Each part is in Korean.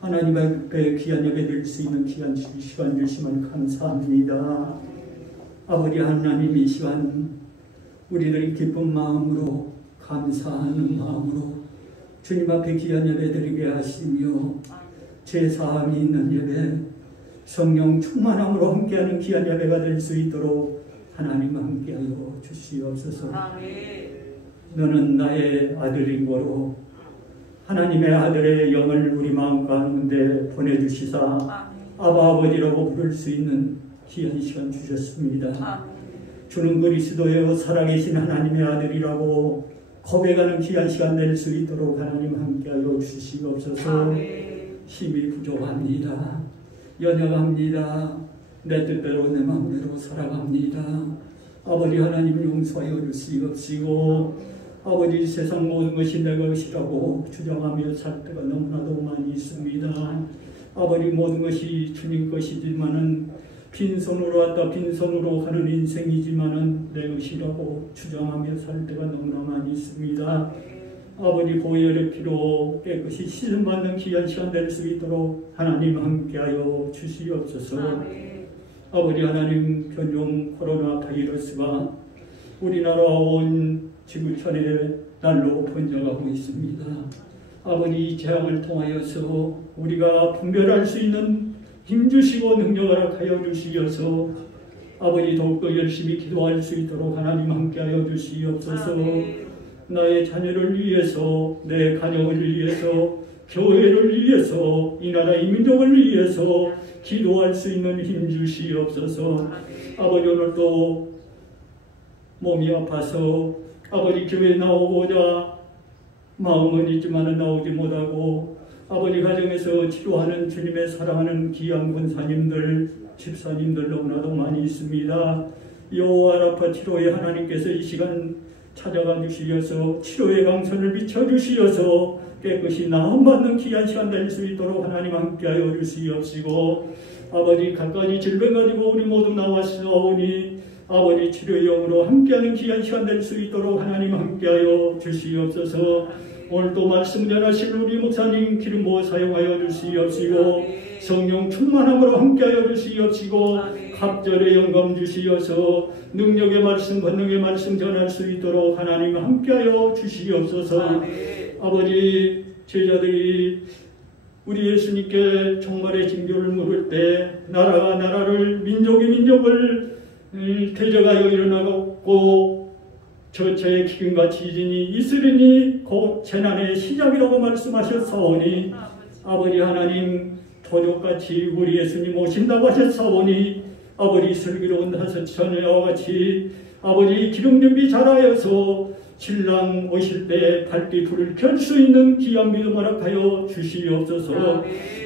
하나님 앞에 귀한 예배 드릴 수 있는 귀한 시간 주시면 감사합니다. 아버지 하나님, 이 시간 우리들이 기쁜 마음으로, 감사하는 마음으로 주님 앞에 귀한 예배 드리게 하시며 제사함이 있는 예배, 성령 충만함으로 함께하는 귀한 예배가 될 수 있도록 하나님 함께하여 주시옵소서. 너는 나의 아들이므로 하나님의 아들의 영을 우리 마음 가운데 보내주시사 아바 아버지라고 부를 수 있는 귀한 시간 주셨습니다. 주는 그리스도여 살아계신 하나님의 아들이라고 고백하는 귀한 시간 될 수 있도록 하나님 함께하여 주시옵소서. 힘이 부족합니다. 연약합니다. 내 뜻대로 내 마음대로 살아갑니다. 아버지 하나님 용서하여 주시옵시고, 아버지 세상 모든 것이 내 것이라고 주장하며 살 때가 너무나도 많이 있습니다. 아버지 모든 것이 주님 것이지만은 빈손으로 왔다 빈손으로 가는 인생이지만은 내 것이라고 주장하며 살 때가 너무나 많이 있습니다. 아버지 보혈의 피로 깨끗이 씻음받는 귀한 시간 될 수 있도록 하나님 함께하여 주시옵소서. 아버지 하나님, 변종 코로나 바이러스가 우리나라와 온 지구촌에 날로 번져가고 있습니다. 아버지 이 재앙을 통하여서 우리가 분별할 수 있는 힘주시고 능력을 허락하여 주시어서 아버지 더욱더 열심히 기도할 수 있도록 하나님 함께하여 주시옵소서. 나의 자녀를 위해서, 내 가정을 위해서, 교회를 위해서, 이 나라 이 민족을 위해서 기도할 수 있는 힘 주시옵소서. 아버지 오늘도 몸이 아파서 아버지 교회에 나오고자 마음은 있지만 나오지 못하고 아버지 가정에서 치료하는 주님의 사랑하는 귀한 권사님들, 집사님들 너무나도 많이 있습니다. 여호와 라파 치료의 하나님께서 이 시간 찾아가 주시어서 치료의 강선을 비춰주시어서 깨끗이 나음받는 귀한 시간 될 수 있도록 하나님 함께하여 주시옵시고, 아버지 갖가지 질병 가지고 우리 모두 나왔사오니 아버지 치료의 영으로 함께하는 귀한 시간 될 수 있도록 하나님 함께하여 주시옵소서. 오늘도 말씀 전하신 우리 목사님 기름 부어 사용하여 주시옵시고, 성령 충만함으로 함께하여 주시옵시고, 갑절의 영감 주시어서 능력의 말씀, 권능의 말씀 전할 수 있도록 하나님 함께하여 주시옵소서. 아버지, 제자들이 우리 예수님께 종말의 징조를 물을 때 나라가 나라를, 민족이 민족을 대적하여 일어나고 저처의 기근과 지진이 있으리니 곧 재난의 시작이라고 말씀하셨사오니, 아버지 하나님 도적같이 우리 예수님 오신다고 하셨사오니 아버지 슬기로운 다섯 처녀와 같이 아버지 기름 준비 잘하여서 신랑 오실 때 밝게 불을 켤 수 있는 귀한 믿음 허락하여 주시옵소서.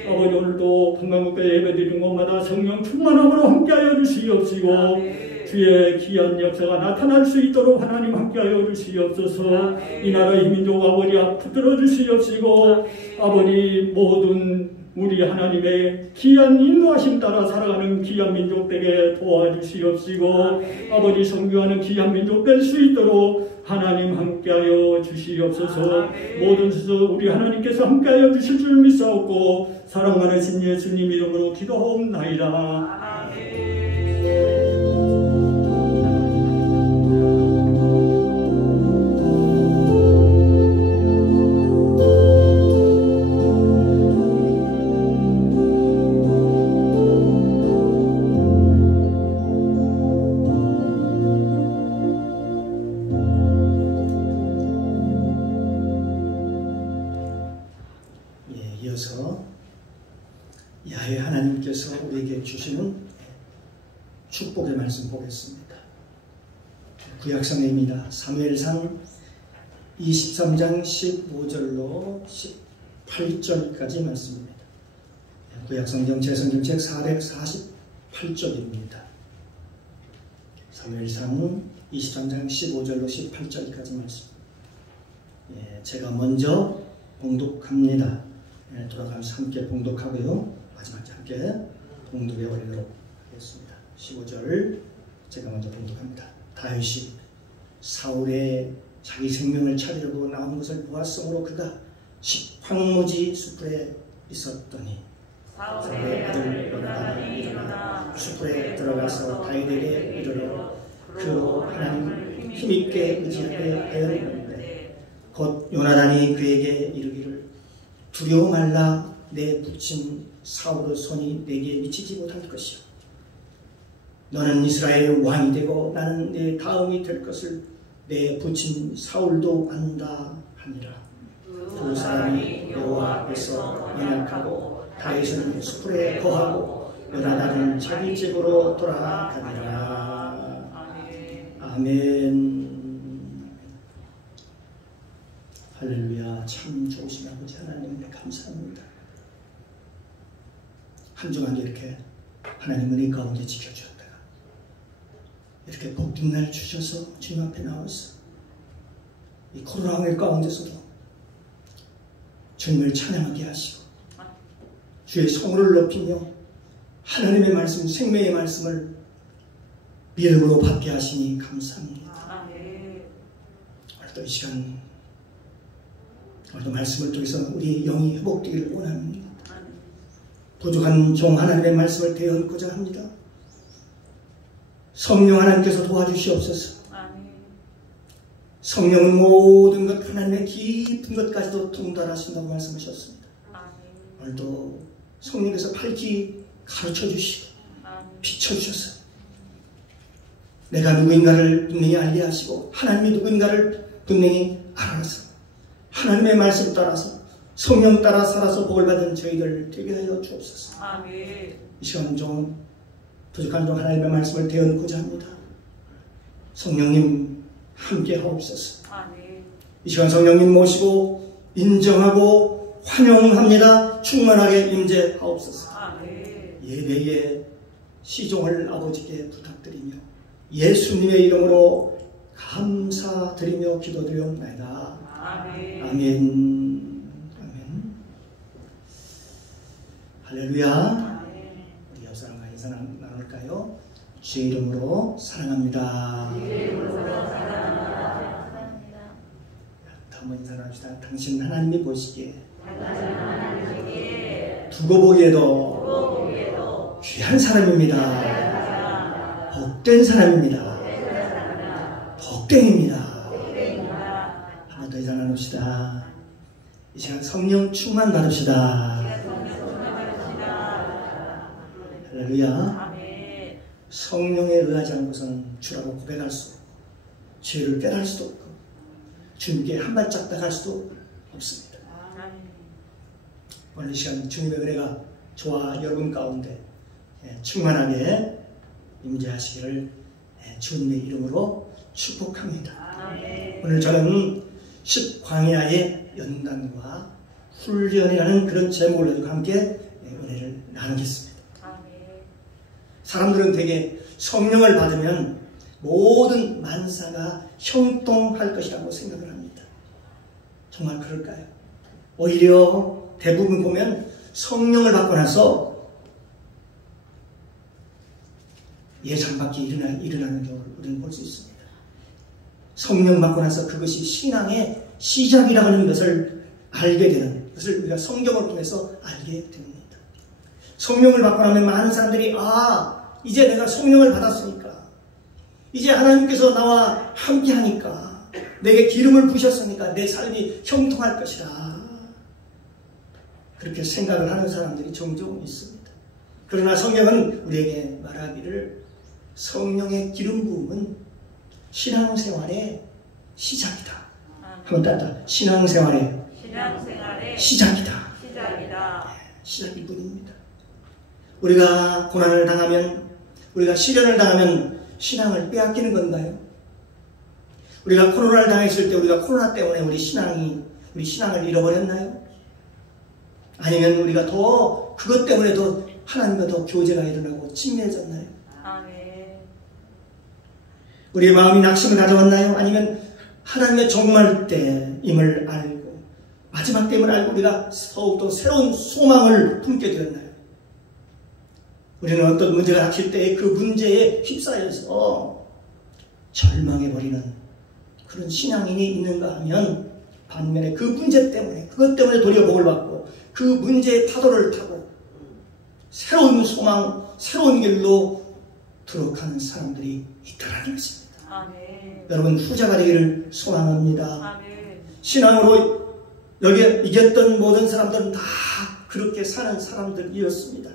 아버지 오늘도 건강국가 예배드리는 곳마다 성령 충만함으로 함께하여 주시옵시고, 주의 귀한 역사가 나타날 수 있도록 하나님 함께하여 주시옵소서. 이 나라의 민족 아버지 붙들어 주시옵시고, 아버지 모든 우리 하나님의 귀한 인도하심 따라 살아가는 귀한 민족 되게 도와주시옵시고, 아버지 성교하는 귀한 민족 될 수 있도록 하나님 함께하여 주시옵소서. 모든 수서 우리 하나님께서 함께하여 주실 줄 믿사옵고 사랑 많으신 예수님 이름으로 기도하옵나이다. 이어서 야훼 하나님께서 우리에게 주시는 축복의 말씀 보겠습니다. 구약성경입니다. 사무엘상 23장 15절로 18절까지 말씀입니다. 구약성경 제성경책 448쪽입니다. 사무엘상 23장 15절로 18절까지 말씀. 제가 먼저 봉독합니다. 돌아가면서 함께 봉독하고요. 마지막에 함께 봉독에 올리도록 하겠습니다. 15절 제가 먼저 봉독합니다. 다윗이 사울의 자기 생명을 찾으려고 나온 것을 보았으므로 그가 황무지 숲에 있었더니 사울의 아들 요나단이 일어나 숲에 들어가서 다윗에게 이르러 그 하나님을 힘있게 의지하게 하였는데 곧 요나단이 그에게 이르기를 두려워 말라. 내 부친 사울의 손이 내게 미치지 못할 것이요 너는 이스라엘 왕이 되고 나는 내 다음이 될 것을 내 부친 사울도 안다 하니라. 두 사람이 여호와 앞에서 연약하고 다윗은 숲에 거하고 요나단은 자기 집으로 돌아가니라. 아멘. 할렐루야. 참 좋으신 아버지 하나님께 감사합니다. 한 주간 이렇게 하나님 은혜 가운데 지켜주셨다가 이렇게 복된 날 주셔서 주님 앞에 나와서 이 코로나 환경 가운데서도 주님을 찬양하게 하시고 주의 성호를 높이며 하나님의 말씀, 생명의 말씀을 믿음으로 받게 하시니 감사합니다. 오늘도 이 시간 오늘도 말씀을 통해서 우리 영이 회복되기를 원합니다. 부족한 종 하나님의 말씀을 대언고자 합니다. 성령 하나님께서 도와주시옵소서. 성령은 모든 것 하나님의 깊은 것까지도 통달하신다고 말씀하셨습니다. 오늘도 성령께서 밝히 가르쳐 주시고 비춰 주셔서 내가 누구인가를 분명히 알게 하시고 하나님이 누구인가를 분명히 알아서 하나님의 말씀 따라서 성령 따라 살아서 복을 받은 저희들 되게 하여 주옵소서. 이 시간 좀 부족한 종 하나님의 말씀을 대언고자 합니다. 성령님 함께 하옵소서. 이 시간 성령님 모시고 인정하고 환영합니다. 충만하게 임재하옵소서. 예배의 시종을 아버지께 부탁드리며 예수님의 이름으로 감사드리며 기도드리옵나이다. 아멘. 할렐루야. 우리 옆 사람과 인사 나눌까요? 주의 이름으로 사랑합니다. 다음은 인사 나눕시다. 당신 하나님이 보시기에 두고 보기에도 귀한 사람입니다. 복된 사람입니다. 복된입니다. 한 번 더 인사 나눕시다. 이 시간 성령 충만 받읍시다. 할렐루야. 성령에 의하지 않고서는 주라고 고백할 수, 죄를 깨달을 수도 없고 주님께 한 발짝 다가갈 수도 없습니다. 오늘 이 시간 주님의 은혜가 저와 여러분 가운데 충만하게 임재하시기를 주님의 이름으로 축복합니다. 오늘 저는 10광야의 연단과 훈련이라는 그런 제목을 가지고 함께 은혜를 나누겠습니다. 사람들은 되게 성령을 받으면 모든 만사가 형통할 것이라고 생각을 합니다. 정말 그럴까요? 오히려 대부분 보면 성령을 받고 나서 예상밖에 일어나는 경우를 우리는 볼 수 있습니다. 성령 받고 나서 그것이 신앙의 시작이라고 하는 것을 알게 되는 것을 우리가 성경을 통해서 알게 됩니다. 성령을 받고 나면 많은 사람들이 이제 내가 성령을 받았으니까 이제 하나님께서 나와 함께 하니까 내게 기름을 부으셨으니까 내 삶이 형통할 것이다. 그렇게 생각을 하는 사람들이 종종 있습니다. 그러나 성경은 우리에게 말하기를 성령의 기름 부음은 신앙생활의 시작이다. 한번 따라 신앙생활의 시작이다. 시작일 뿐입니다. 우리가 고난을 당하면 우리가 시련을 당하면 신앙을 빼앗기는 건가요? 우리가 코로나를 당했을 때 우리가 코로나 때문에 우리 신앙을 잃어버렸나요? 아니면 우리가 더 그것 때문에 더 하나님과 더 교제가 일어나고 친밀해졌나요? 우리의 마음이 낙심을 가져왔나요? 아니면 하나님의 종말 때임을 알고 마지막 때임을 알고 우리가 더욱더 새로운 소망을 품게 되었나요? 우리는 어떤 문제가 닥칠 때 그 문제에 휩싸여서 절망해버리는 그런 신앙인이 있는가 하면 반면에 그 문제 때문에 그것 때문에 도리어 복을 받고 불구하고 그 문제의 파도를 타고 새로운 소망, 새로운 길로 들어가는 사람들이 있다라는 것입니다. 아멘. 여러분 후자가 되기를 소망합니다. 아멘. 신앙으로 여기에 이겼던 모든 사람들은 다 그렇게 사는 사람들이었습니다.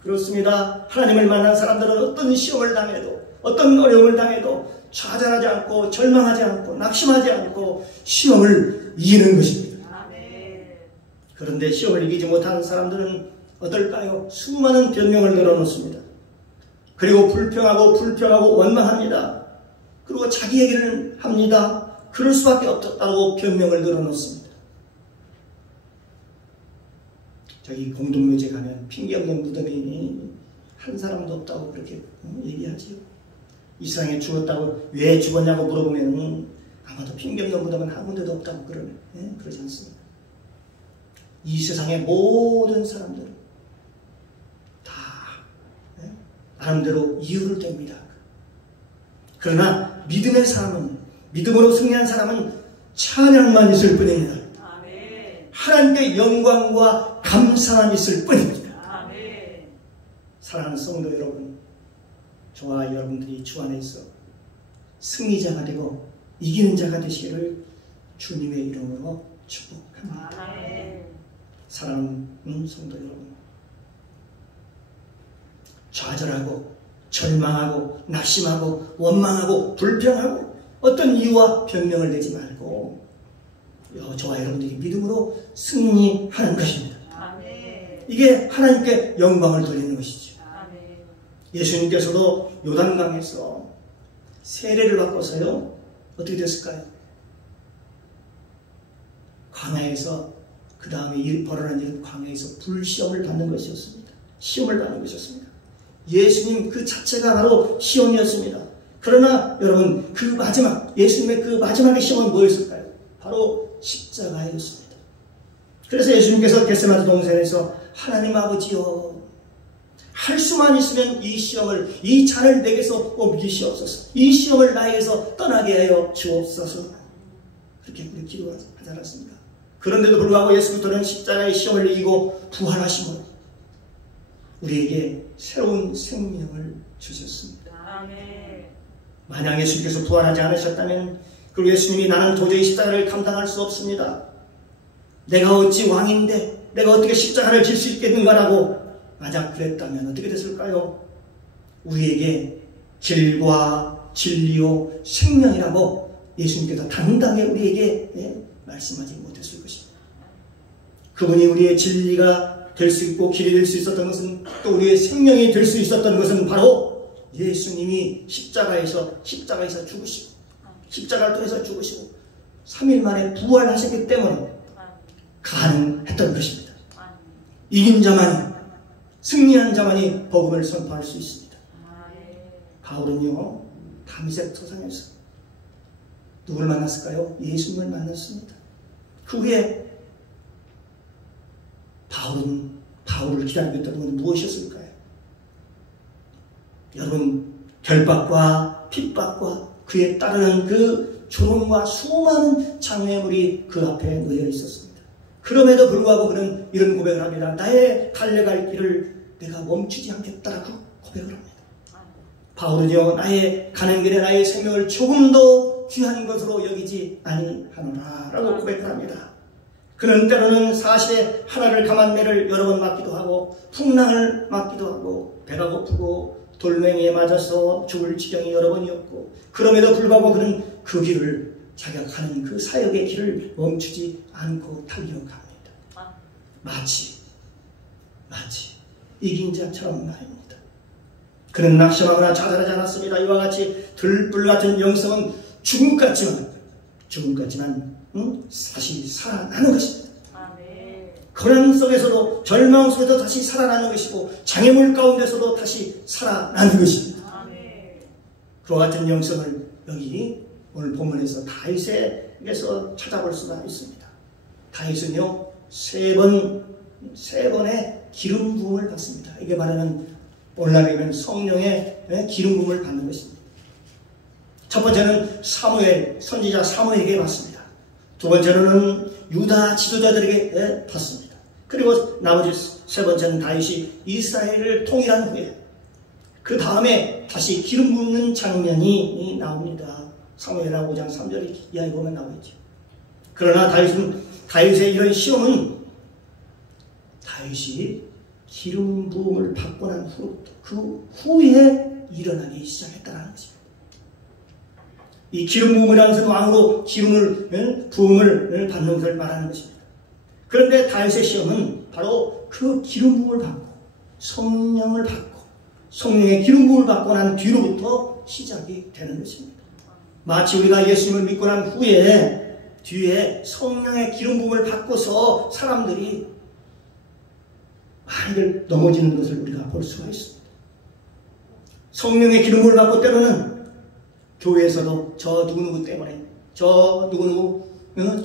그렇습니다. 하나님을 만난 사람들은 어떤 시험을 당해도 어떤 어려움을 당해도 좌절하지 않고 절망하지 않고 낙심하지 않고 시험을 이기는 것입니다. 아멘. 그런데 시험을 이기지 못하는 사람들은 어떨까요? 수많은 변명을 늘어놓습니다. 그리고 불평하고 원망합니다. 그리고 자기 얘기를 합니다. 그럴 수밖에 없다고 변명을 늘어놓습니다. 저기 공동묘지 가면 핑계 없는 무덤이 한 사람도 없다고 그렇게 얘기하지요. 이 세상에 죽었다고 왜 죽었냐고 물어보면 아마도 핑계 없는 무덤은 한 군데도 없다고 그러지 않습니다. 이 세상의 모든 사람들은 다 나름대로 이유를 댑니다. 그러나 믿음의 사람은, 믿음으로 승리한 사람은 찬양만 있을 뿐입니다. 아멘. 하나님께 영광과 감사함이 있을 뿐입니다. 아멘. 사랑하는 성도 여러분, 저와 여러분들이 주 안에서 승리자가 되고 이기는 자가 되시기를 주님의 이름으로 축복합니다. 아멘. 사랑하는 성도 여러분, 좌절하고 절망하고 낙심하고 원망하고 불평하고 어떤 이유와 변명을 내지 말고 저와 여러분들이 믿음으로 승리하는 것입니다. 아멘. 이게 하나님께 영광을 돌리는 것이죠. 아멘. 예수님께서도 요단강에서 세례를 받고서요 어떻게 됐을까요? 광야에서 그 다음에 벌어난 일은 광야에서 불시험을 받는 것이었습니다. 시험을 받는 것이었습니다. 예수님 그 자체가 바로 시험이었습니다. 그러나 여러분 그 마지막 예수님의 그 마지막의 시험은 뭐였을까요? 바로 십자가였습니다. 그래서 예수님께서 겟세마네 동산에서 하나님 아버지여 할 수만 있으면 이 시험을 이 잔을 내게서 옮기시옵소서. 이 시험을 나에게서 떠나게 하여 주옵소서. 그렇게 우리 기도하지 않았습니까? 그런데도 불구하고 예수님께서는 십자가의 시험을 이기고 부활하심으로 우리에게 새로운 생명을 주셨습니다. 아멘. 만약 예수님께서 부활하지 않으셨다면 그리고 예수님이 나는 도저히 십자가를 감당할 수 없습니다. 내가 어찌 왕인데 내가 어떻게 십자가를 질 수 있겠는가라고 만약 그랬다면 어떻게 됐을까요? 우리에게 길과 진리요 생명이라고 예수님께서 당당히 우리에게 말씀하지 못했을 것입니다. 그분이 우리의 진리가 될 수 있고 길이 될 수 있었던 것은 또 우리의 생명이 될 수 있었던 것은 바로 예수님이 십자가에서 죽으시고 십자가를 통해서 죽으시고 3일 만에 부활하셨기 때문에 가능했던 것입니다. 이긴 자만이 승리한 자만이 복음을 선포할 수 있습니다. 바울은요 다메섹 토상에서 누굴 만났을까요? 예수님을 만났습니다. 그 후에 바울을 기다리고 있던 것은 무엇이었을까요? 여러분 결박과 핍박과 그에 따르는 그 조롱과 수많은 장애물이 그 앞에 놓여 있었습니다. 그럼에도 불구하고 그는 이런 고백을 합니다. 나의 갈래갈 길을 내가 멈추지 않겠다라고 고백을 합니다. 바울은요 나의 가는 길에 나의 생명을 조금도 귀한 것으로 여기지 아니하노라 라고 고백을 합니다. 그는 때로는 사실에 하나를 감한 매를 여러 번 맞기도 하고 풍랑을 맞기도 하고 배가 고프고 돌멩이에 맞아서 죽을 지경이 여러 번이었고 그럼에도 불구하고 그는 그 길을 자기가 가는 그 사역의 길을 멈추지 않고 달려갑니다. 마치 이긴 자처럼 말입니다. 그는 낙심하거나 좌절하지 않았습니다. 이와 같이 들불 같은 영성은 죽음 같지만 다시 살아나는 것입니다. 고난 속에서도 절망 속에서 다시 살아나는 것이고 장애물 가운데서도 다시 살아나는 것입니다. 그와 같은 영성을 여기 오늘 본문에서 다윗에게서 찾아볼 수가 있습니다. 다윗은요 세 번의 기름 부음을 받습니다. 이게 말하는 오늘날에는 성령의 기름 부음을 받는 것입니다. 첫 번째는 선지자 사무엘에게 받습니다. 두 번째로는 유다 지도자들에게 받습니다. 그리고 나머지 세 번째는 다윗이 이스라엘을 통일한 후에 그 다음에 다시 기름 붓는 장면이 나옵니다. 사무엘하 5장 3절 이하에 보면 나오겠죠. 그러나 다윗의 이런 시험은 다윗이 기름 부음을 받고 난 후로부터 그 후에 일어나기 시작했다는 것입니다. 이 기름 부음이라는 것은 왕으로 부음을 받는 것을 말하는 것입니다. 그런데 다윗의 시험은 바로 그 기름 부음을 받고 성령을 받고 성령의 기름 부음을 받고 난 뒤로부터 시작이 되는 것입니다. 마치 우리가 예수님을 믿고 난 후에 뒤에 성령의 기름 부음을 받고서 사람들이 많이들 넘어지는 것을 우리가 볼 수가 있습니다. 성령의 기름 부음을 받고 때로는 교회에서도 저 누구누구 때문에 저 누구누구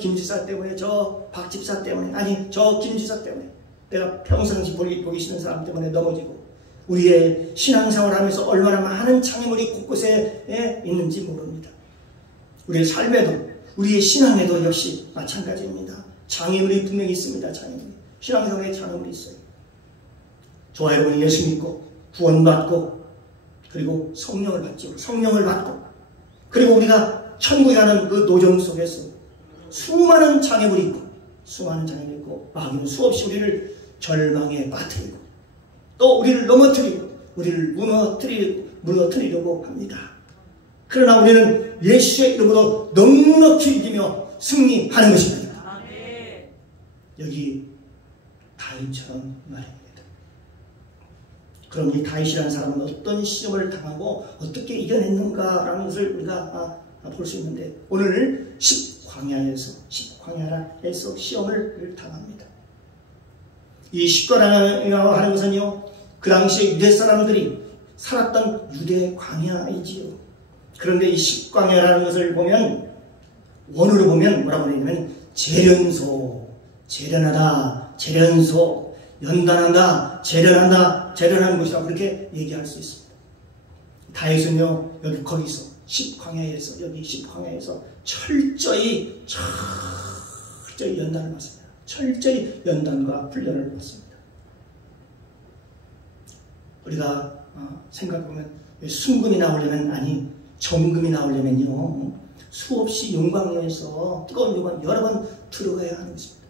김지사 때문에 저 박집사 때문에 아니 저 김지사 때문에 내가 평상시 보기 싫은 사람 때문에 넘어지고 우리의 신앙생활을 하면서 얼마나 많은 장애물이 곳곳에 있는지 모릅니다. 우리의 삶에도 우리의 신앙에도 역시 마찬가지입니다. 장애물이 분명히 있습니다. 장애물이. 신앙생활에 장애물이 있어요. 저와 여러분이 예수 믿고 구원받고 그리고 성령을 받죠. 성령을 받고 그리고 우리가 천국에 가는 그 노정 속에서 수많은 장애물이 있고 마귀는 수없이 우리를 절망에 빠뜨리고 또 우리를 넘어뜨리고 우리를 무너뜨리려고 합니다. 그러나 우리는 예수의 이름으로 넉넉히 이기며 승리하는 것입니다. 아멘. 여기 다윗처럼 말입니다. 그럼 이 다윗이라는 사람은 어떤 시험을 당하고 어떻게 이겨냈는가라는 것을 우리가 볼 수 있는데 오늘 10광야에서 시험을 당합니다. 이 10광야라고 하는 것은요 그 당시에 유대 사람들이 살았던 유대 광야이지요. 그런데 이 10광야라는 것을 보면 원어로 보면 뭐라고 그러냐면 재련소, 재련하다, 재련소, 연단한다, 재련한다, 재련하는 것이라고 그렇게 얘기할 수 있습니다. 다윗은요 거기서 10광야에서 여기 10광야에서 철저히 연단을 받습니다. 철저히 연단과 훈련을 받습니다. 우리가 생각해보면 순금이 나오려면 아니 정금이 나오려면요 수없이 용광로에서 뜨거운 용광 여러 번 들어가야 하는 것입니다.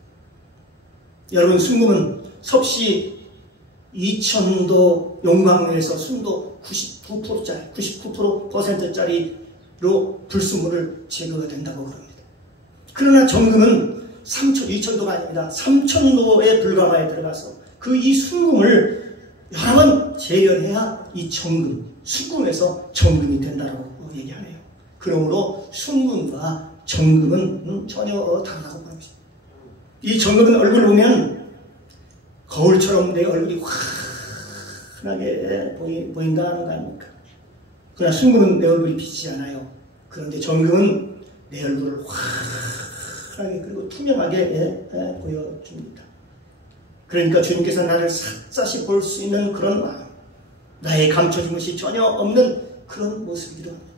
여러분 순금은 섭씨 2000도 용광로에서 순도 99%짜리로 불순물을 제거가 된다고 그럽니다. 그러나 정금은 2000도가 아닙니다. 3000도의 불가마에 들어가서 그 이 순금을 여러 번 재련해야 이 정금, 순금에서 정금이 된다고 얘기하네요. 그러므로 순금과 정금은 전혀 다르다고 보는 것입니다. 이 정금은 얼굴을 보면 거울처럼 내 얼굴이 환하게 보인다는 거 아닙니까? 그러나 순금은 내 얼굴이 비치지 않아요. 그런데 정금은 내 얼굴을 환하게 그리고 투명하게 보여줍니다. 그러니까 주님께서 나를 샅샅이 볼 수 있는 그런 마음, 나의 감춰진 것이 전혀 없는 그런 모습이기도 합니다.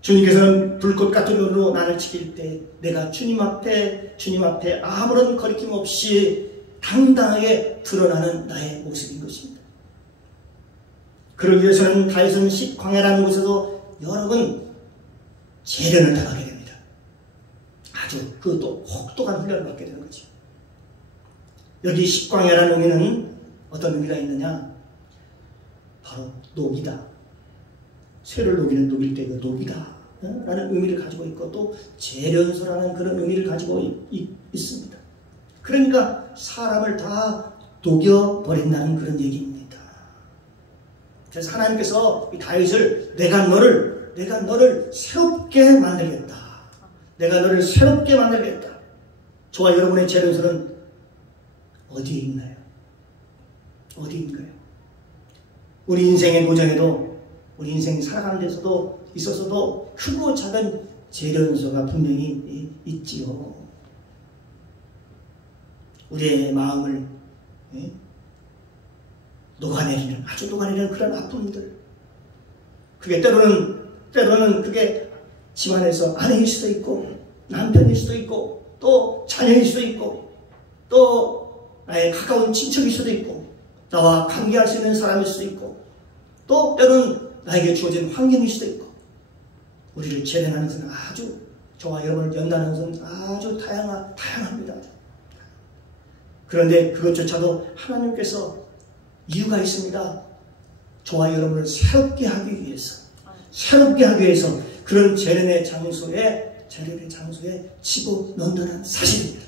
주님께서는 불꽃 같은 눈으로 나를 지킬 때 내가 주님 앞에 아무런 거리낌 없이 당당하게 드러나는 나의 모습인 것입니다. 그러기 위해서는 다윗은 10광야라는 곳에서 여러 번 재련을 당하게 됩니다. 아주 그것도 혹독한 훈련을 받게 되는 거죠. 여기 10광야라는 의미는 어떤 의미가 있느냐? 바로 녹이다. 쇠를 녹일 때 그 녹이다 라는 의미를 가지고 있고 또 재련소라는 그런 의미를 가지고 있습니다. 그러니까 사람을 다 녹여버린다는 그런 얘기입니다. 그래서 하나님께서 이 다윗을 내가 너를 새롭게 만들겠다. 내가 너를 새롭게 만들겠다. 저와 여러분의 재련소는 어디에 있나요? 어디인가요? 우리 인생의 도전에도 우리 인생 살아가는 데서도 있어서도 크고 작은 재련소가 분명히 있지요. 우리의 마음을 녹아내리는 아주 녹아내리는 그런 아픔들. 그게 때로는 그게 집안에서 아내일 수도 있고 남편일 수도 있고 또 자녀일 수도 있고 또 나의 가까운 친척일 수도 있고 나와 관계할 수 있는 사람일 수도 있고 또 때로는 나에게 주어진 환경일 수도 있고 우리를 재련하는 것은 아주 저와 여러분을 연단하는 것은 아주 다양합니다. 그런데 그것조차도 하나님께서 이유가 있습니다. 저와 여러분을 새롭게 하기 위해서 그런 재련의 장소에 집어넣는다는 사실입니다.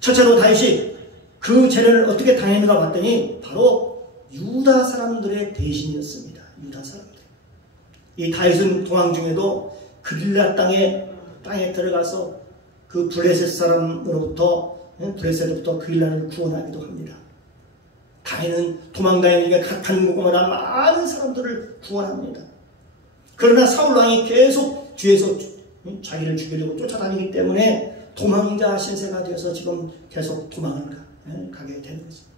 첫째로 다윗이 그 재련을 어떻게 당했는가 봤더니 바로 유다 사람들의 대신이었습니다. 유다 사람들. 이 다윗은 도망 중에도 그릴라 땅에 들어가서 그 블레셋으로부터 그릴라를 구원하기도 합니다. 다윗은 도망다니는 각한 곳마다 많은 사람들을 구원합니다. 그러나 사울 왕이 계속 뒤에서 자기를 죽이려고 쫓아다니기 때문에 도망자 신세가 되어서 지금 계속 도망을 가게 되는 것입니다.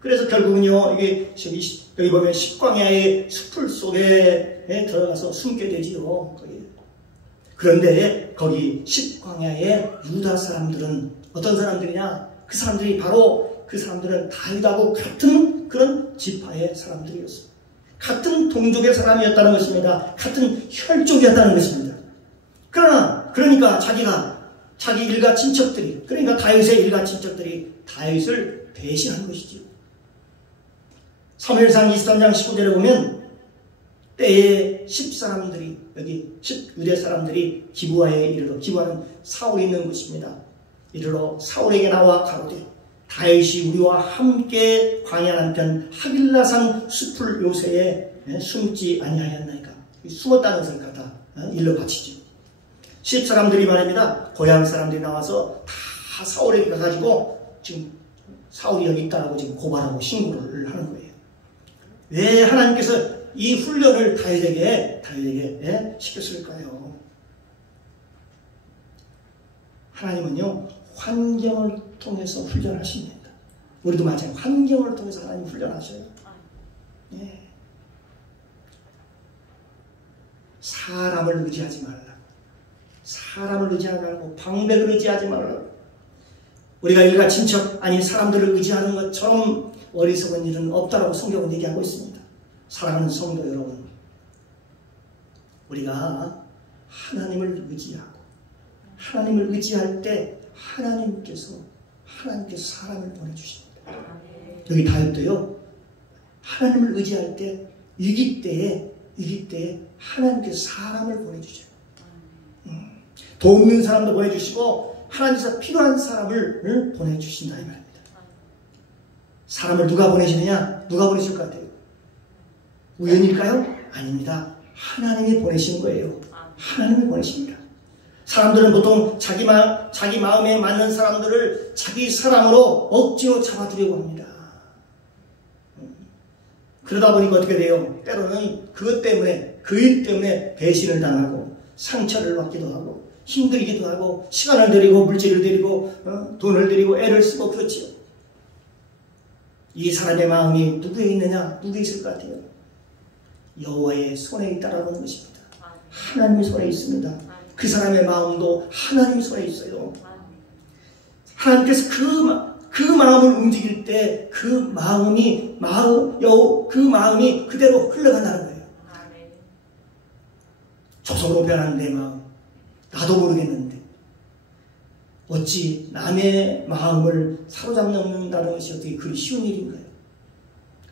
그래서 결국은요, 여기 보면 십광야의 숲을 속에 들어가서 숨게 되지요. 그런데 거기 십광야의 유다 사람들은 어떤 사람들이냐? 그 사람들은 다윗하고 같은 그런 지파의 사람들이었습니다. 같은 동족의 사람이었다는 것입니다. 같은 혈족이었다는 것입니다. 그러니까 자기 일가 친척들이, 그러니까 다윗의 일가 친척들이 다윗을 배신한 것이죠. 사무엘상 23장 19절에 보면 때에 10사람들이 여기 10유대 사람들이 기브아에 이르러, 기브아는 사울이 있는 곳입니다. 이르러 사울에게 나와 가로되 다윗이 우리와 함께 광야 남편 하길라산 숲을 요새에 숨지 아니하였나이까. 숨었다는 것을 갖다 일러 바치죠. 10사람들이 말입니다. 고향 사람들이 나와서 다 사울에게 가가지고 지금 사울이 여기 있다고 지금 고발하고 신고를 하는 거예요. 왜 하나님께서 이 훈련을 다윗에게 시켰을까요? 하나님은요, 환경을 통해서 훈련하십니다. 우리도 마찬가지로 환경을 통해서 하나님 훈련하셔요. 네. 사람을 의지하지 말라. 사람을 의지하지 말고 방백을 의지하지 말라. 우리가 일가 친척 아닌 사람들을 의지하는 것처럼 어리석은 일은 없다라고 성경은 얘기하고 있습니다. 사랑하는 성도 여러분, 우리가 하나님을 의지할 때 하나님께서 사람을 보내주십니다. 여기 다윗도요, 하나님을 의지할 때 위기 때에 하나님께서 사람을 보내주셔요. 돕는 사람도 보내주시고 하나님께서 필요한 사람을 보내주신다 이 말입니다. 사람을 누가 보내시느냐? 누가 보내실 것 같아요? 우연일까요? 아닙니다. 하나님이 보내시는 거예요. 하나님이 보내십니다. 사람들은 보통 자기 마음에 맞는 사람들을 자기 사랑으로 억지로 잡아두려고 합니다. 그러다 보니까 어떻게 돼요? 때로는 그것 때문에, 그 일 때문에 배신을 당하고 상처를 받기도 하고 힘들기도 하고 시간을 들이고 물질을 들이고 돈을 들이고 애를 쓰고 그렇지요. 이 사람의 마음이 누구에 있느냐? 누구에 있을 것 같아요? 여호와의 손에 있다라고 하는 것입니다. 하나님의 손에 있습니다. 그 사람의 마음도 하나님의 손에 있어요. 하나님께서 그 마음을 움직일 때 그 마음이 그대로 흘러간다는 거예요. 조성으로 변하는 내 마음, 나도 모르겠는데 어찌 남의 마음을 사로잡는다는 것이 어떻게 그리 쉬운 일인가요?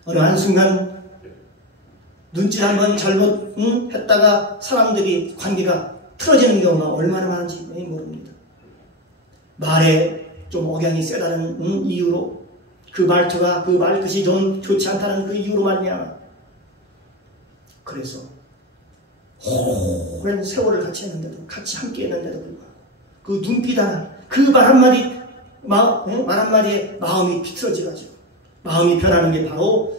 어느 한순간 눈짓 한번 잘못했다가 사람들이 관계가 틀어지는 경우가 얼마나 많은지 모릅니다. 말에 좀 억양이 세다는 이유로 그 말투가 그 말끝이 좀 좋지 않다는 그 이유로 말미암아 그래서 오랜 세월을 같이 했는데도 같이 함께 했는데도 불구하고 그 눈빛 하나 그 말 한마디에 마음이 비틀어지가지고 마음이 변하는 게 바로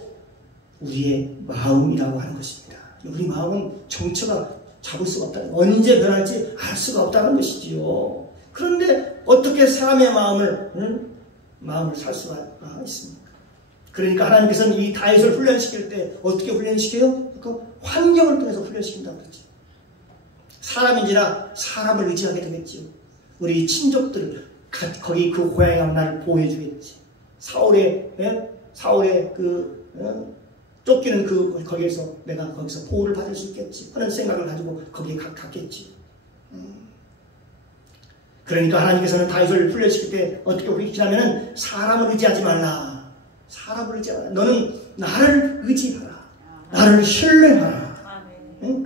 우리의 마음이라고 하는 것입니다. 우리 마음은 정처가 잡을 수가 없다는, 언제 변할지 알 수가 없다는 것이지요. 그런데 어떻게 사람의 마음을 살 수가 있습니까? 그러니까 하나님께서는 이 다윗을 훈련시킬 때 어떻게 훈련시켜요? 그 환경을 통해서 훈련시킨다고 그랬죠. 사람인지라 사람을 의지하게 되겠지요. 우리 친족들, 거기 그 고향에 가면 나를 보호해 주겠지. 사울의 쫓기는 거기에서 내가 거기서 보호를 받을 수 있겠지 하는 생각을 가지고 거기에 갔겠지. 그러니까 하나님께서는 다윗을 훈련시킬 때 어떻게 훈련시키냐면은 사람을 의지하지 말라. 사람을 의지하지 말라. 너는 나를 의지하라. 나를 신뢰하라.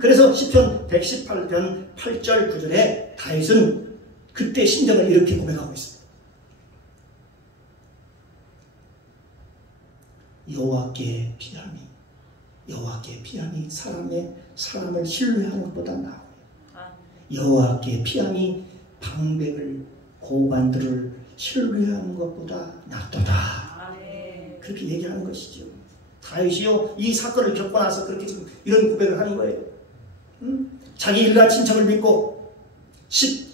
그래서 시편 118편 8절 9절에 다윗은 그때 심정을 이렇게 고백하고 있습니다. 여호와께 피함이 사람을 신뢰하는 것보다 나아요. 여호와께 피함이 방백을 고관들을 신뢰하는 것보다 낫도다. 그렇게 얘기하는 것이죠. 다윗이요 이 사건을 겪고 나서 그렇게 지금 이런 고백을 하는 거예요. 자기 일가 친척을 믿고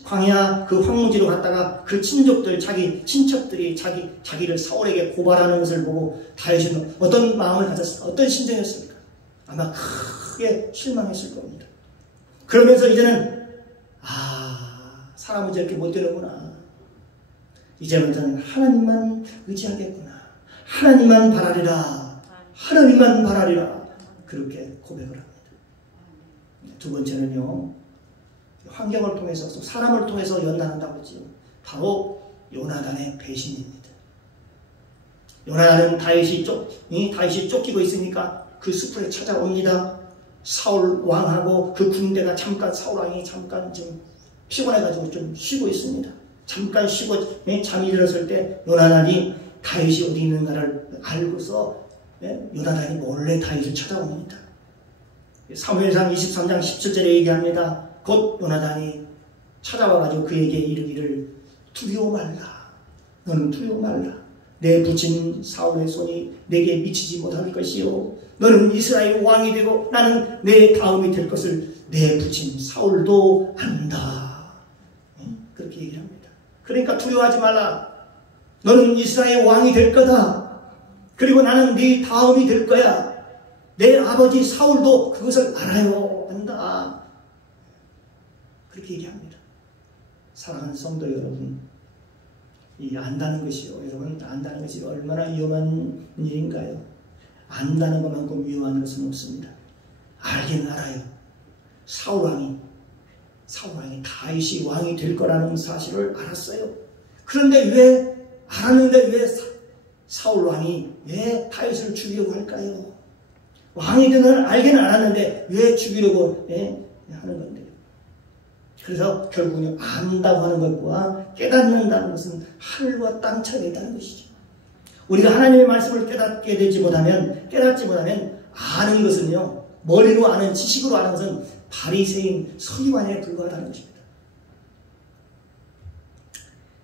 광야 그 황무지로 갔다가 그 친족들 자기 친척들이 자기를 사울에게 고발하는 것을 보고 다윗은 어떤 마음을 가졌을까? 어떤 심정이었습니까? 아마 크게 실망했을 겁니다. 그러면서 이제는 사람은 저렇게 못 되는구나. 이제부터는 하나님만 의지하겠구나. 하나님만 바라리라. 하나님만 바라리라. 그렇게 고백을 합니다. 두 번째는요. 환경을 통해서 또 사람을 통해서 연단한다고 했지요. 바로 요나단의 배신입니다. 요나단은 다윗이 쫓기고 있으니까 그 숲에 찾아옵니다. 사울 왕하고 그 군대가 사울 왕이 잠깐 좀 피곤해가지고 좀 쉬고 있습니다. 잠깐 쉬고 잠이 들었을 때 요나단이 다윗이 어디 있는가를 알고서 요나단이 몰래 다윗을 찾아옵니다. 사무엘상 23장 17절에 얘기합니다. 곧 요나단이 찾아와가지고 그에게 이르기를 두려워 말라. 너는 두려워 말라. 내 부친 사울의 손이 내게 미치지 못할 것이요. 너는 이스라엘 왕이 되고 나는 내 다음이 될 것을 내 부친 사울도 안다. 그렇게 얘기합니다. 그러니까 두려워하지 말라. 너는 이스라엘 왕이 될 거다. 그리고 나는 네 다음이 될 거야. 내 아버지 사울도 그것을 알아요. 안다. 그렇게 얘기합니다. 사랑하는 성도 여러분, 이 안다는 것이요. 여러분, 안다는 것이 얼마나 위험한 일인가요? 안다는 것만큼 위험한 것은 없습니다. 알긴 알아요. 사울왕이 다윗이 왕이 될 거라는 사실을 알았어요. 그런데 왜 알았는데 왜 사울왕이 왜 다윗을 죽이려고 할까요? 왕이 되는 걸 알기는 알았는데 왜 죽이려고 하는 건데요. 그래서 결국은 안다고 하는 것과 깨닫는다는 것은 하늘과 땅 차이가 있다는 것이죠. 우리가 하나님의 말씀을 깨닫지 못하면 아는 것은요, 머리로 아는, 지식으로 아는 것은 바리새인 서기관에 불과하다는 것입니다.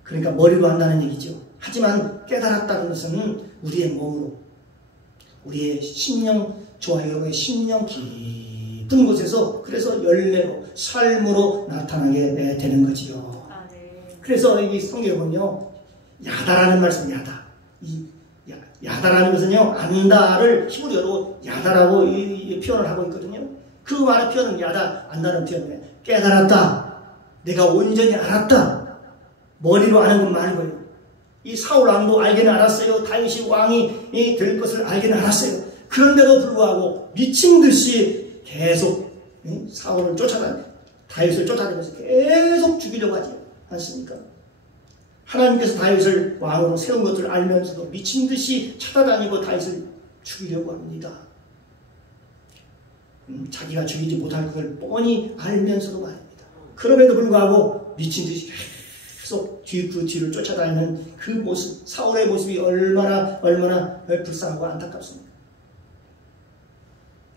그러니까 머리로 안다는 얘기죠. 하지만 깨달았다는 것은 우리의 몸으로, 우리의 심령, 저와 여러분의 심령 깊은 곳에서, 그래서 열매로, 삶으로 나타나게 되는 거지요. 그래서 이 성경에 보면요, 야다라는 말씀, 야다라는 것은요, 안다를 히브리어로 야다라고 표현을 하고 있거든요. 그 말의 표현은 안다는 표현이에요. 깨달았다. 내가 온전히 알았다. 머리로 아는 건 말고요. 이 사울 왕도 알기는 알았어요. 다윗이 왕이 될 것을 알기는 알았어요. 그런데도 불구하고 미친 듯이 계속 사울을 다윗을 쫓아다니면서 계속 죽이려고 하지 않습니까? 하나님께서 다윗을 왕으로 세운 것을 알면서도 미친 듯이 찾아다니고 다윗을 죽이려고 합니다. 자기가 죽이지 못할 것을 뻔히 알면서도 말입니다. 그럼에도 불구하고 미친 듯이 계속 그 뒤를 쫓아다니는 그 모습, 사울의 모습이 얼마나 불쌍하고 안타깝습니다.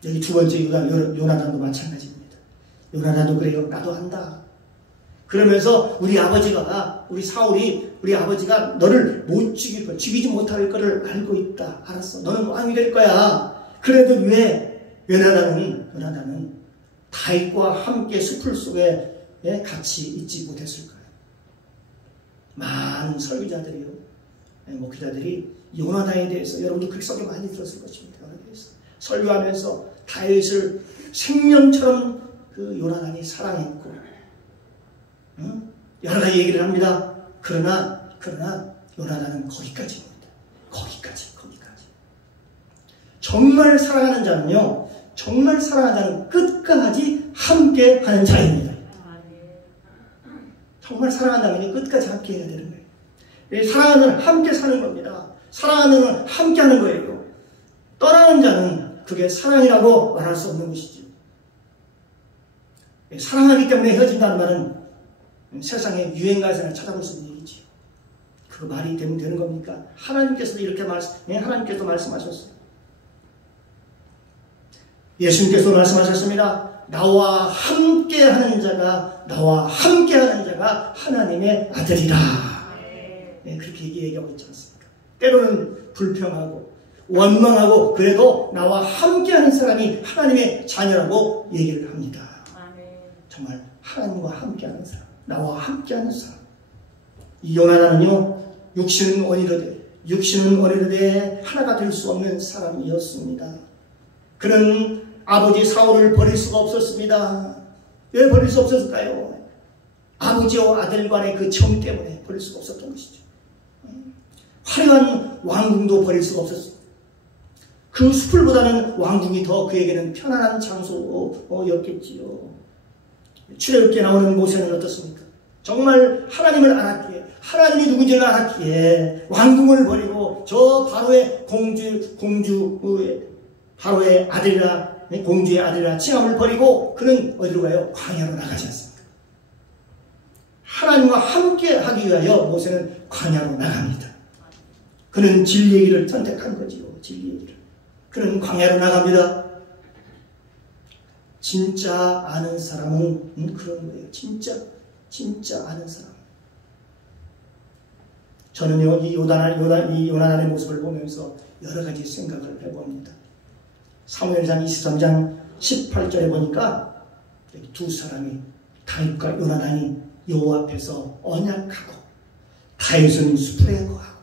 여기 두 번째 요나단도 마찬가지입니다. 요나단도 그래요. 나도 안다. 그러면서 우리 아버지가 너를 못 죽일 거야. 죽이지 못할 거를 알고 있다. 알았어. 너는 왕이 될 거야. 그래도 왜 요나단은 다윗과 함께 숲을 속에 같이 있지 못했을까요? 많은 설교자들이요, 목회자들이 요나단에 대해서, 여러분도 그렇게 설교 많이 들었을 것입니다. 설교하면서 다윗을 생명처럼 그 요나단이 사랑했고, 여러 가지 얘기를 합니다. 그러나 그러나 요나단은 거기까지입니다. 거기까지. 정말 사랑하는 자는요, 정말 사랑하는 자는 끝까지 함께 하는 자입니다. 정말 사랑한다면 끝까지 함께 해야 되는 거예요. 사랑하는 자는 함께 사는 겁니다. 사랑하는 자는 함께 하는 거예요. 떠나는 자는 그게 사랑이라고 말할 수 없는 것이죠. 사랑하기 때문에 헤어진다는 말은 세상에 유행가에서나 찾아볼 수 있는 얘기죠. 그 말이 되는 겁니까? 하나님께서도 이렇게 하나님께서 말씀하셨어요. 예수님께서 말씀하셨습니다. 나와 함께하는 자가 하나님의 아들이라. 네, 그렇게 얘기하고 있지 않습니까? 때로는 불평하고 원망하고 그래도 나와 함께하는 사람이 하나님의 자녀라고 얘기를 합니다. 정말 하나님과 함께하는 사람, 나와 함께하는 사람. 이 요나단은요, 육신은 원이르되 하나가 될 수 없는 사람이었습니다. 그는 아버지 사울을 버릴 수가 없었습니다. 왜 버릴 수 없었을까요? 아버지와 아들 간의 그 정 때문에 버릴 수가 없었던 것이죠. 화려한 왕궁도 버릴 수가 없었습니다. 그 숲을보다는 왕궁이 더 그에게는 편안한 장소였겠지요. 출애굽기에 나오는 모세는 어떻습니까? 정말 하나님을 알았기에, 하나님이 누군지를 알았기에 왕궁을 버리고 저 바로의 바로의 아들이라, 공주의 아들이라 칭함을 버리고 그는 어디로 가요? 광야로 나가지 않습니까? 하나님과 함께 하기 위하여 모세는 광야로 나갑니다. 그는 진리의 길을 선택한 거지요. 진리의 길을. 그는 광야로 나갑니다. 진짜 아는 사람은 그런 거예요. 진짜 아는 사람. 저는요, 이 요나단의 모습을 보면서 여러 가지 생각을 해봅니다. 사무엘상 23장 18절에 보니까 여기 두 사람이, 다윗과 요나단이 여호와 앞에서 언약하고 다윗은 숲에 거하고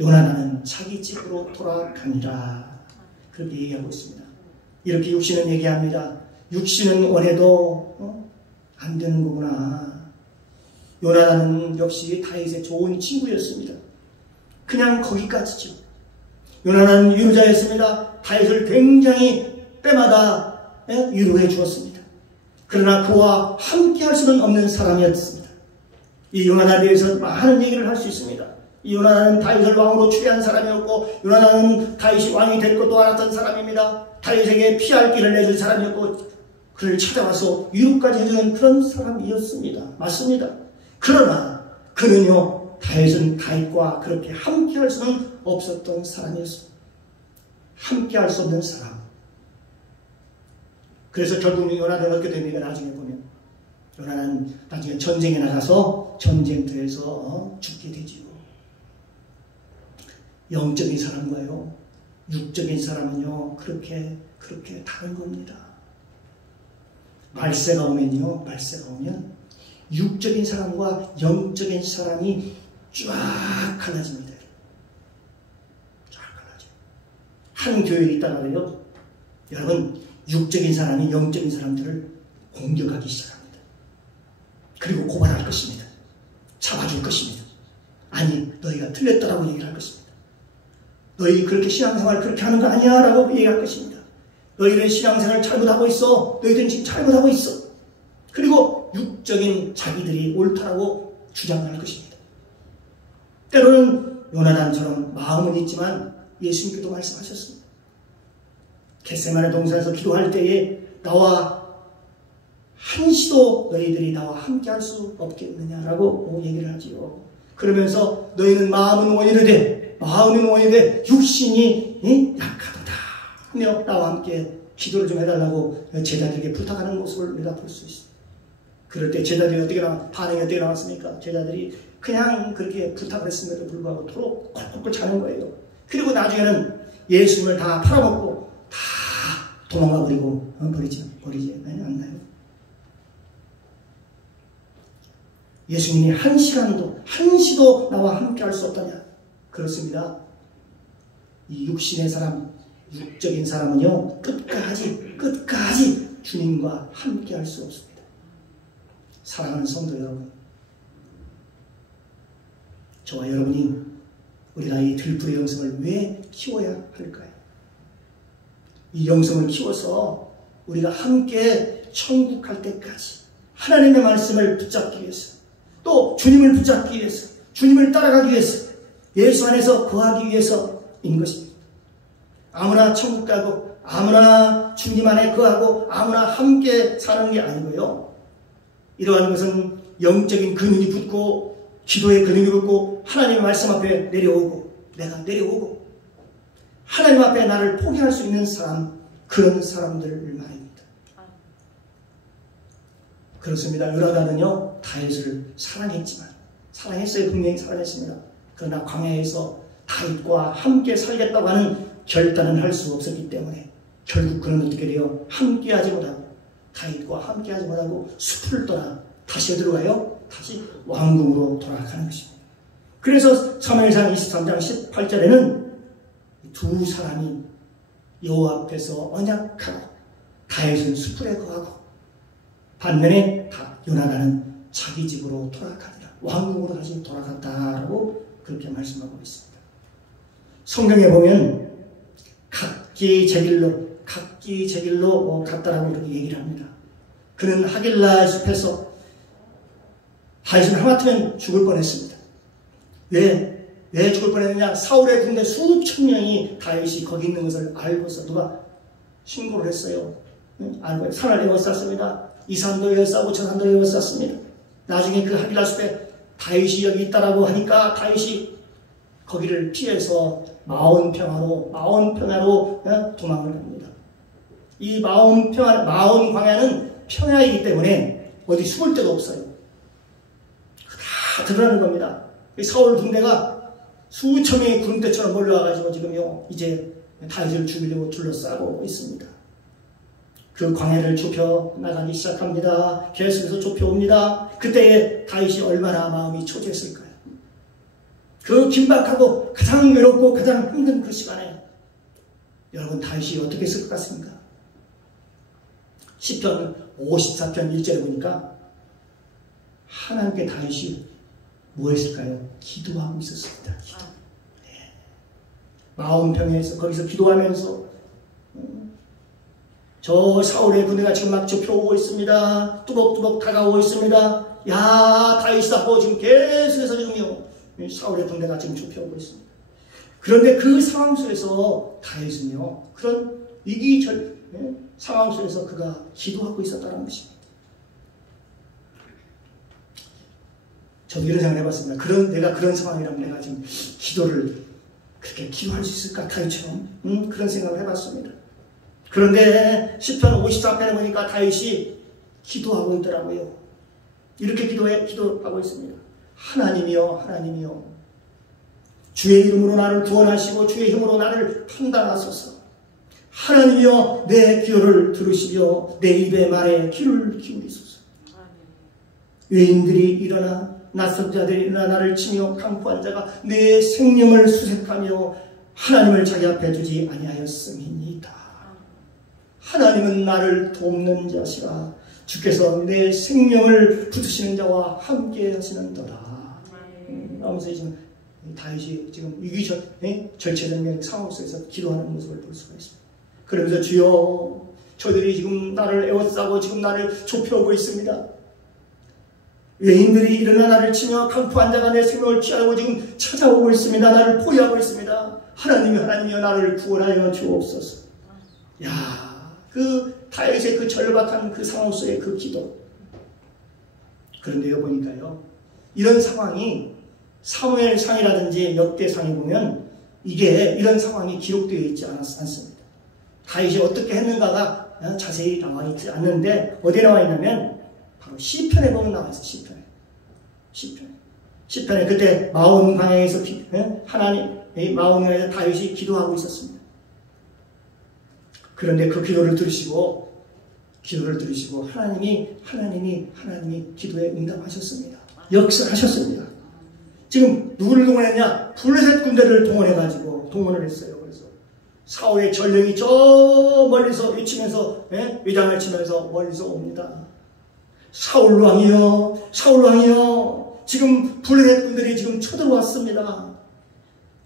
요나단은 자기 집으로 돌아가니라. 그렇게 얘기하고 있습니다. 이렇게 육신은 얘기합니다. 육신은 원해도 안 되는 거구나. 요나단은 역시 다윗의 좋은 친구였습니다. 그냥 거기까지죠. 요나단은 위로자였습니다. 다윗을 굉장히 때마다 위로해 주었습니다. 그러나 그와 함께 할 수는 없는 사람이었습니다. 이 요나단에 대해서 많은 얘기를 할 수 있습니다. 이 요나단은 다윗을 왕으로 추대한 사람이었고, 요나단은 다윗이 왕이 될 것도 알았던 사람입니다. 다윗에게 피할 길을 내준 사람이었고, 그를 찾아와서 위로까지 해주는 그런 사람이었습니다. 맞습니다. 그러나 그는요, 다윗과 그렇게 함께 할 수는 없었던 사람이었습니다. 함께 할 수 없는 사람. 그래서 결국 요나단은 어떻게 됩니까? 나중에 보면 요나단은 나중에 전쟁에 나가서 전쟁터에서 죽게 되지요. 영적인 사람과요, 육적인 사람은요, 그렇게 다른 겁니다. 말세가 오면 육적인 사람과 영적인 사람이 쫙 갈라집니다. 쫙 갈라져요. 한 교회에 있다가요, 여러분, 육적인 사람이 영적인 사람들을 공격하기 시작합니다. 그리고 고발할 것입니다. 잡아줄 것입니다. 아니, 너희가 틀렸다라고 얘기를 할 것입니다. 너희 그렇게 신앙생활 그렇게 하는 거 아니야? 라고 얘기할 것입니다. 너희는 신앙생활 잘못하고 있어. 너희들은 지금 잘못하고 있어. 그리고 육적인 자기들이 옳다라고 주장할 것입니다. 때로는 요나단처럼 마음은 있지만 예수님께도 말씀하셨습니다. 겟세마네 동산에서 기도할 때에 나와 한시도 너희들이 나와 함께 할 수 없겠느냐라고 얘기를 하지요. 그러면서 너희는 마음은 원이되 육신이 약하도다 하며 나와 함께 기도를 좀 해달라고 제자들에게 부탁하는 모습을 우리가 볼 수 있습니다. 그럴 때 제자들이 반응이 어떻게 나왔습니까? 제자들이 그냥 그렇게 부탁을 했음에도 불구하고 토록 콜콜콜 자는 거예요. 그리고 나중에는 예수님을 다 팔아먹고 다 도망가 버리고 버리지 않나요? 예수님이 한시도 나와 함께 할 수 없다냐? 그렇습니다. 이 육신의 사람, 육적인 사람은요, 끝까지 주님과 함께 할 수 없습니다. 사랑하는 성도 여러분, 저와 여러분이 우리가 이 들풀의 영성을 왜 키워야 할까요? 이 영성을 키워서 우리가 함께 천국 갈 때까지 하나님의 말씀을 붙잡기 위해서, 또 주님을 붙잡기 위해서, 주님을 따라가기 위해서, 예수 안에서 거하기 위해서인 것입니다. 아무나 천국 가고 아무나 주님 안에 거하고 아무나 함께 사는 게 아니고요. 이러한 것은 영적인 근육이 붙고 기도의 근육이 붙고 하나님의 말씀 앞에 내려오고 내가 내려오고 하나님 앞에 나를 포기할 수 있는 사람, 그런 사람들 말입니다. 그렇습니다. 요나단은요 다윗을 사랑했어요. 분명히 사랑했습니다. 그러나 광야에서 다윗과 함께 살겠다고 하는 결단은 할 수 없었기 때문에 결국 그는 어떻게 돼요? 함께하지 못하고 다윗과 함께하지 못하고 숲을 떠나 다시 어디로 가요? 다시 왕궁으로 돌아가는 것입니다. 그래서 사무엘상 23장 18절에는 두 사람이 여호와 앞에서 언약하고 다윗은 숲에 거하고 반면에 요나단은 자기 집으로 돌아가니라, 왕궁으로 다시 돌아갔다라고 그렇게 말씀하고 있습니다. 성경에 보면 각기 제 길로 갔다라고 이렇게 얘기를 합니다. 그는 하길라 숲에서 다윗은 하마터면 죽을 뻔했습니다. 왜 죽을 뻔했느냐? 사울의 군대 수천 명이 다윗이 거기 있는 것을 알고서 누가 신고를 했어요. 알고 산을 에워쌌습니다. 이 산도 에워싸고 저 산도 에워쌌습니다. 나중에 그 하길라 숲에 다윗이 여기 있다라고 하니까 다윗이 거기를 피해서 마온 평야로 도망을 갑니다. 이 마온 광야는 평야이기 때문에 어디 숨을 데도 없어요. 다 드러나는 겁니다. 사울 군대가 수천 명의 구름대처럼 몰려와가지고 지금요 이제 다윗을 죽이려고 둘러싸고 있습니다. 그 광야를 좁혀 나가기 시작합니다. 계속해서 좁혀옵니다. 그때에 다윗이 얼마나 마음이 초조했을까요? 그 긴박하고 가장 외롭고 가장 힘든 그 시간에 여러분 다윗이 어떻게 했을 것 같습니까? 시편 54편 1절에 보니까 하나님께 다윗이 뭐 했을까요? 기도하고 있었습니다. 기도. 네. 마온평에서 거기서 기도하면서 저 사울의 군대가 지금 막 좁혀오고 있습니다. 뚜벅뚜벅 다가오고 있습니다. 야 다윗이다 하고 지금 계속해서 지금요 사울의 군대가 지금 좁혀오고 있습니다. 그런데 그 상황 속에서 다윗은요 그런 위기절 상황 속에서 그가 기도하고 있었다는 것입니다. 저도 이런 생각을 해봤습니다. 내가 그런 상황이라면 내가 지금 기도를 그렇게 기도할 수 있을까? 다윗처럼 그런 생각을 해봤습니다. 그런데 시편 54편에 보니까 다윗이 기도하고 있더라고요. 이렇게 기도하고 있습니다. 하나님이여 주의 이름으로 나를 구원하시고 주의 힘으로 나를 판단하소서. 하나님이여 내 기도를 들으시며 내 입의 말에 귀를 기울이소서. 외인들이 일어나 낯선 자들이 일어나 나를 치며 강포한 자가 내 생명을 수색하며 하나님을 자기 앞에 두지 아니하였음이니이다. 하나님은 나를 돕는 자시라. 주께서 내 생명을 붙으시는 자와 함께 하시는도다. 하면서 지금 다윗이 지금 절체절명 상황 속에서 기도하는 모습을 볼 수가 있습니다. 그러면서 주여 저들이 지금 나를 에워싸고 지금 나를 좁혀오고 있습니다. 외인들이 일어나 나를 치며 강포한 자가 내 생명을 취하고 지금 찾아오고 있습니다. 나를 포위하고 있습니다. 하나님이여 나를 구원하여 주옵소서. 야, 그 다윗의 그 절박한 그 상황 속의 그 기도. 그런데요 보니까요 이런 상황이 사무엘상이라든지 역대상에 보면 이런 상황이 기록되어 있지 않습니다. 다윗이 어떻게 했는가가 자세히 나와 있지 않는데 어디에 나와 있냐면 바로 시편에 보면 나와 있어요. 시편에 그때 마온 광야에서 마온 광야에서 다윗이 기도하고 있었습니다. 그런데 그 기도를 들으시고 하나님이 기도에 응답하셨습니다. 역사하셨습니다. 지금 누구를 동원했냐? 블레셋 군대를 동원을 했어요. 그래서 사울의 전령이 저 멀리서 외치면서 외장을 치면서 멀리서 옵니다. 사울 왕이여, 사울 왕이여, 지금 블레셋 군들이 지금 쳐들어왔습니다.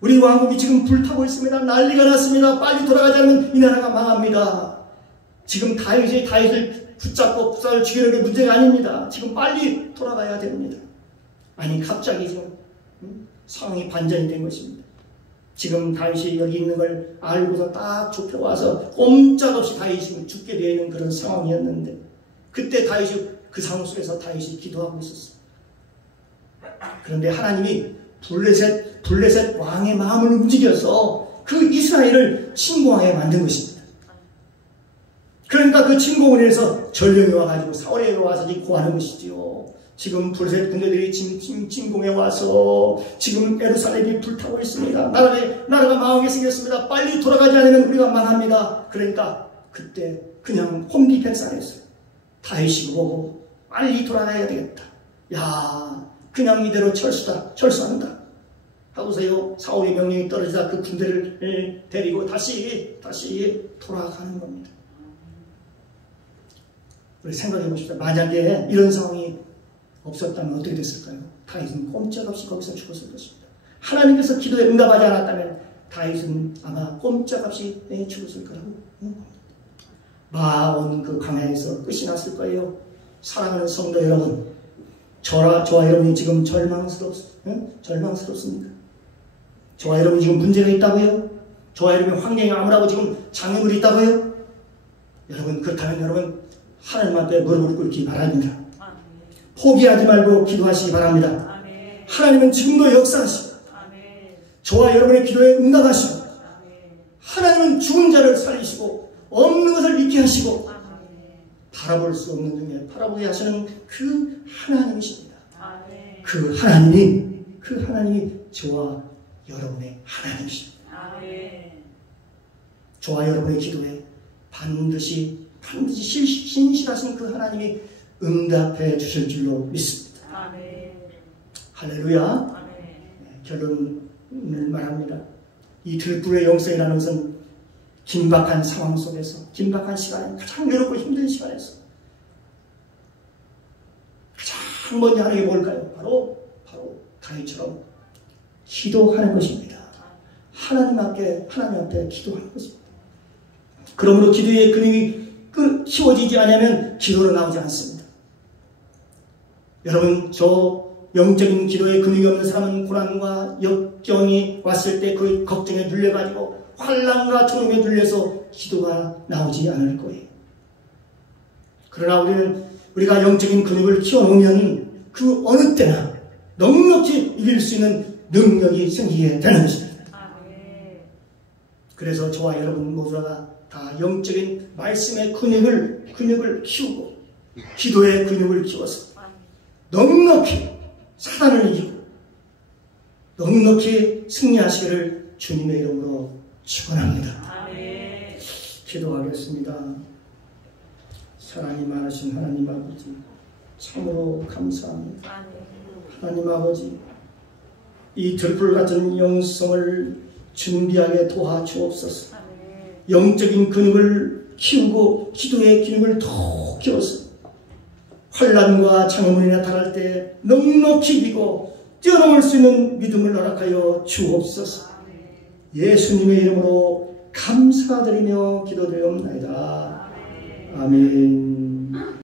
우리 왕국이 지금 불타고 있습니다. 난리가 났습니다. 빨리 돌아가지 않으면 이 나라가 망합니다. 지금 다윗을 붙잡고 북사를 죽이는 게 문제가 아닙니다. 지금 빨리 돌아가야 됩니다. 아니 갑자기 지금 상황이 반전이 된 것입니다. 지금 다윗이 여기 있는 걸 알고서 딱 좁혀와서 꼼짝없이 다윗이 죽게 되어 있는 그런 상황이었는데, 그때 다윗이 그 상황 속에서 다윗이 기도하고 있었어요. 그런데 하나님이 블레셋 왕의 마음을 움직여서 그 이스라엘을 침공하게 만든 것입니다. 그러니까 그 침공을 해서 전령이 와가지고 사울에 와서 고하는 것이지요. 지금 블레셋 군대들이 침공해 와서 지금 예루살렘이 불타고 있습니다. 나라가 망하게 생겼습니다. 빨리 돌아가지 않으면 우리가 망합니다. 그러니까 그때 그냥 혼비백산했어요. 다윗이 보고 빨리 돌아가야 되겠다. 야, 그냥 이대로 철수한다 하고서요, 사울의 명령이 떨어지자 그 군대를 데리고 다시 돌아가는 겁니다. 우리 생각해 보십시오. 만약에 이런 상황이 없었다면 어떻게 됐을까요? 다윗은 꼼짝없이 거기서 죽었을 것입니다. 하나님께서 기도에 응답하지 않았다면 다윗은 아마 꼼짝없이 죽었을 거라고. 마온 그 광야에서 끝이 났을 거예요. 사랑하는 성도 여러분, 저와 여러분이 지금 절망스럽습니까? 저와 여러분이 지금 문제가 있다고요? 저와 여러분의 환경이 암울하고 지금 장애물이 있다고요? 여러분, 그렇다면 여러분 하나님 앞에 무릎을 꿇기 바랍니다. 포기하지 말고 기도하시기 바랍니다. 하나님은 지금도 역사하시고 저와 여러분의 기도에 응답하시고 하나님은 죽은 자를 살리시고 없는 것을 있게 하시고 바라볼 수 없는 중에 바라보게 하시는 그 하나님이십니다. 그 하나님이 저와 여러분의 하나님이십니다. 저와 여러분의 기도에 반드시 신실하신 그 하나님이 응답해 주실 줄로 믿습니다. 할렐루야. 결론을 말합니다. 이 들불의 영성이라는 것은 긴박한 상황 속에서, 긴박한 시간에, 가장 외롭고 힘든 시간에서 가장 먼저 하는 게 뭘까요? 바로 다윗처럼 기도하는 것입니다. 하나님 앞에 기도하는 것입니다. 그러므로 기도의 근육이 키워지지 않으면 기도는 나오지 않습니다. 여러분, 저 영적인 기도의 근육이 없는 사람은 고난과 역경이 왔을 때 그 걱정에 눌려가지고 환난과 두려움에 눌려서 기도가 나오지 않을 거예요. 그러나 우리가 영적인 근육을 키워놓으면 그 어느 때나 넉넉히 이길 수 있는 능력이 생기게 되는 것입니다. 그래서 저와 여러분 모두가 다 영적인 말씀의 근육을 키우고 기도의 근육을 키워서 넉넉히 사단을 이기고 넉넉히 승리하시기를 주님의 이름으로 축원합니다. 기도하겠습니다. 사랑이 많으신 하나님 아버지, 참으로 감사합니다. 하나님 아버지, 이 들불 같은 영성을 준비하게 도와주옵소서. 영적인 근육을 키우고 기도의 근육을 더 키워서 환난과 장애물이 나타날 때 넉넉히 이기고 뛰어넘을 수 있는 믿음을 허락하여 주옵소서. 예수님의 이름으로 감사드리며 기도드리옵나이다. 아멘.